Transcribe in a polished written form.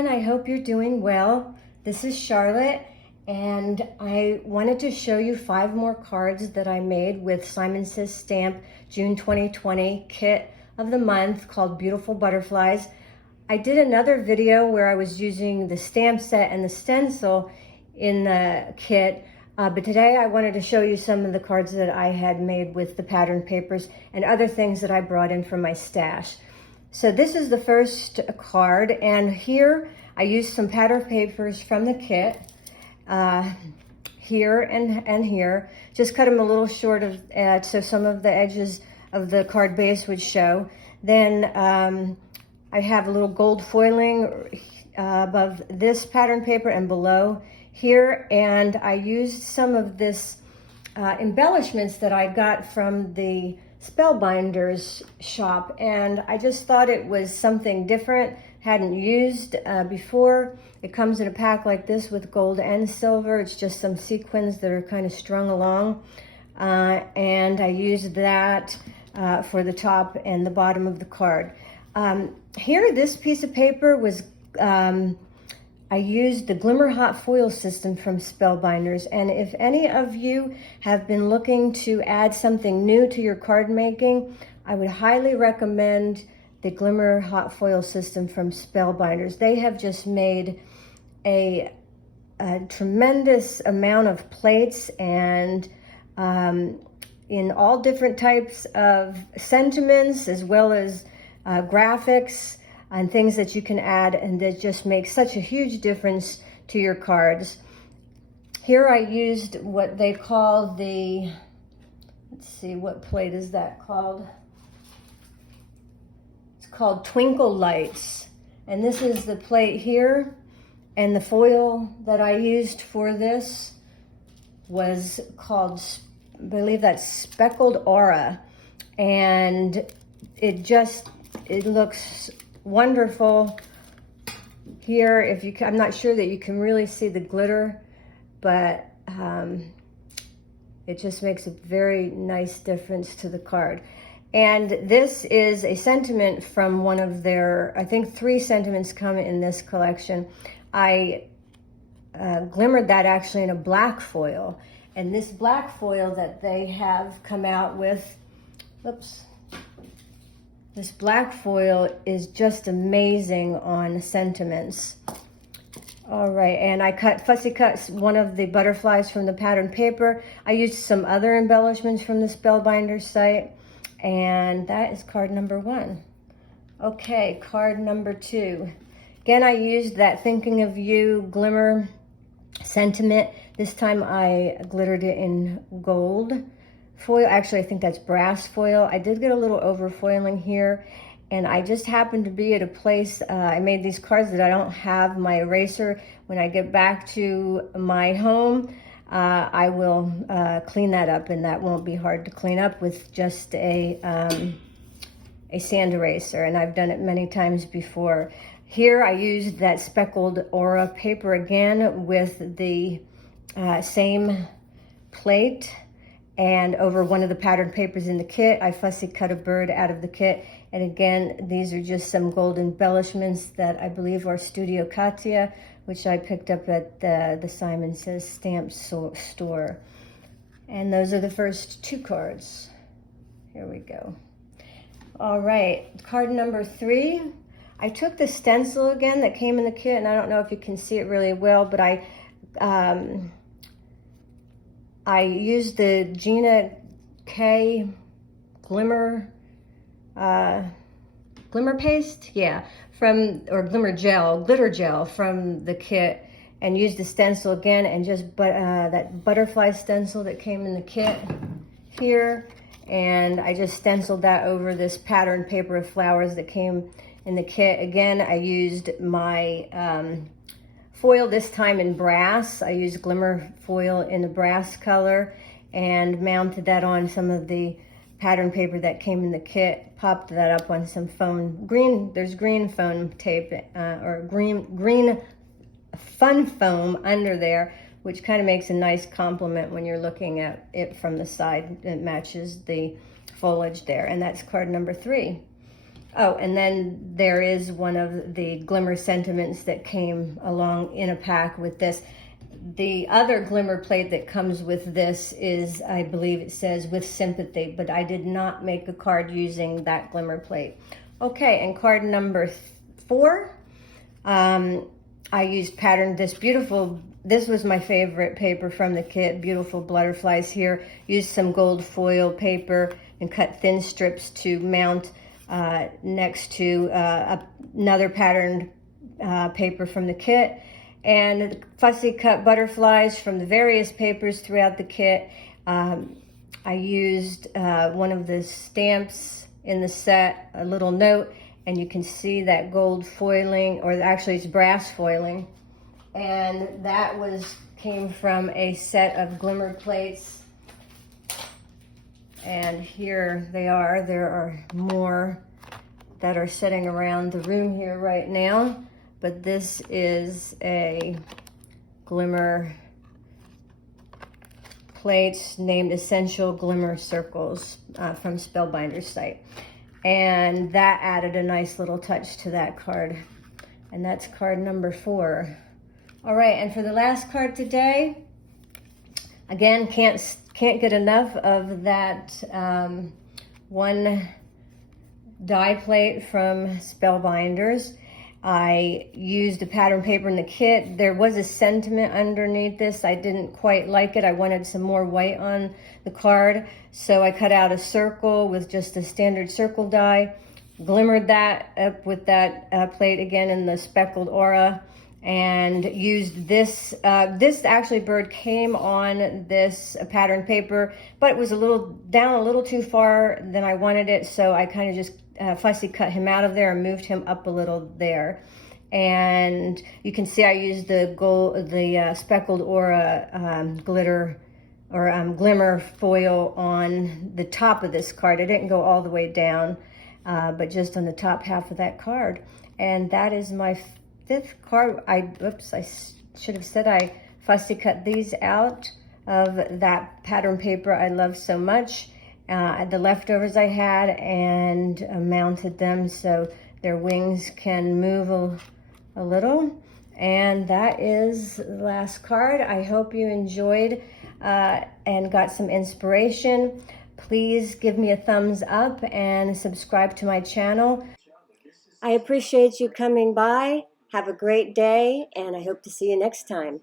everyone, I hope you're doing well. This is Charlotte, and I wanted to show you 5 more cards that I made with Simon Says Stamp June 2020 kit of the month called Beautiful Butterflies. I did another video where I was using the stamp set and the stencil in the kit, but today I wanted to show you some of the cards that I had made with the pattern papers and other things that I brought in from my stash. So this is the first card, and here I used some pattern papers from the kit, here and here. Just cut them a little short of so some of the edges of the card base would show. Then I have a little gold foiling above this pattern paper and below here, and I used some of this embellishments that I got from the Spellbinders shop, and I just thought it was something different, hadn't used before. It comes in a pack like this with gold and silver. It's just some sequins that are kind of strung along, and I used that for the top and the bottom of the card. Here, this piece of paper was I used the Glimmer Hot Foil system from Spellbinders, and if any of you have been looking to add something new to your card making, I would highly recommend the Glimmer Hot Foil system from Spellbinders. They have just made a tremendous amount of plates, and in all different types of sentiments as well as graphics and things that you can add, and that just makes such a huge difference to your cards. Here I used what they call the, let's see, what plate is that called? It's called Twinkle Lights. And this is the plate here, and the foil that I used for this was called, I believe that's Speckled Aura. And it looks wonderful here. If you, I'm not sure that you can really see the glitter, but it just makes a very nice difference to the card. And this is a sentiment from one of their, I think 3 sentiments come in this collection. I glimmered that actually in a black foil, and this black foil that they have come out with, oops, this black foil is just amazing on sentiments. All right, and I fussy cut one of the butterflies from the pattern paper. I used some other embellishments from the Spellbinders site, and that is card number 1. Okay, card number 2. Again, I used that Thinking of You glimmer sentiment. This time I glittered it in gold foil. Actually, I think that's brass foil. I did get a little over foiling here, and I just happened to be at a place, I made these cards that I don't have my eraser. When I get back to my home, I will clean that up, and that won't be hard to clean up with just a sand eraser, and I've done it many times before. Here I used that Speckled Aura paper again with the same plate, and over one of the pattern papers in the kit, I fussy cut a bird out of the kit. And again, these are just some gold embellishments that I believe are Studio Katia, which I picked up at the Simon Says Stamp store. And those are the first 2 cards. Here we go. All right, card number 3. I took the stencil again that came in the kit, and I don't know if you can see it really well, but I used the Gina K glimmer paste, yeah, or glitter gel from the kit, and used the stencil again, and just that butterfly stencil that came in the kit here, and I just stenciled that over this pattern paper of flowers that came in the kit. Again, I used my foil, this time in brass. I used glimmer foil in the brass color and mounted that on some of the pattern paper that came in the kit, popped that up on some there's green foam tape, or green fun foam under there, which kind of makes a nice complement when you're looking at it from the side. It matches the foliage there, and that's card number 3. Oh, and then there is one of the Glimmer sentiments that came along in a pack with this. The other Glimmer plate that comes with this is, I believe it says, with sympathy, but I did not make a card using that Glimmer plate. Okay, and card number 4, I used pattern this beautiful, this was my favorite paper from the kit, beautiful butterflies here. Used some gold foil paper and cut thin strips to mount next to another patterned paper from the kit, and fussy cut butterflies from the various papers throughout the kit. I used one of the stamps in the set, a little note, and you can see that gold foiling, or actually it's brass foiling, and that came from a set of Glimmer plates. And here they are. There are more that are sitting around the room here right now, but this is a Glimmer plates named Essential Glimmer Circles from Spellbinder's site. And that added a nice little touch to that card. And that's card number 4. All right, and for the last card today, again, can't get enough of that one die plate from Spellbinders. I used a pattern paper in the kit. There was a sentiment underneath this. I didn't quite like it. I wanted some more white on the card, so I cut out a circle with just a standard circle die, glimmered that up with that plate again in the speckled aura, and used this. This actually bird came on this pattern paper, but it was a little too far than I wanted it, so I kind of just fussy cut him out of there and moved him up a little there. And you can see I used the speckled aura glitter or glimmer foil on the top of this card. I didn't go all the way down, but just on the top half of that card. And that is my 5th card. I should have said I fussy cut these out of that pattern paper I love so much. The leftovers I had, and mounted them so their wings can move a little. And that is the last card. I hope you enjoyed and got some inspiration. Please give me a thumbs up and subscribe to my channel. I appreciate you coming by. Have a great day, and I hope to see you next time.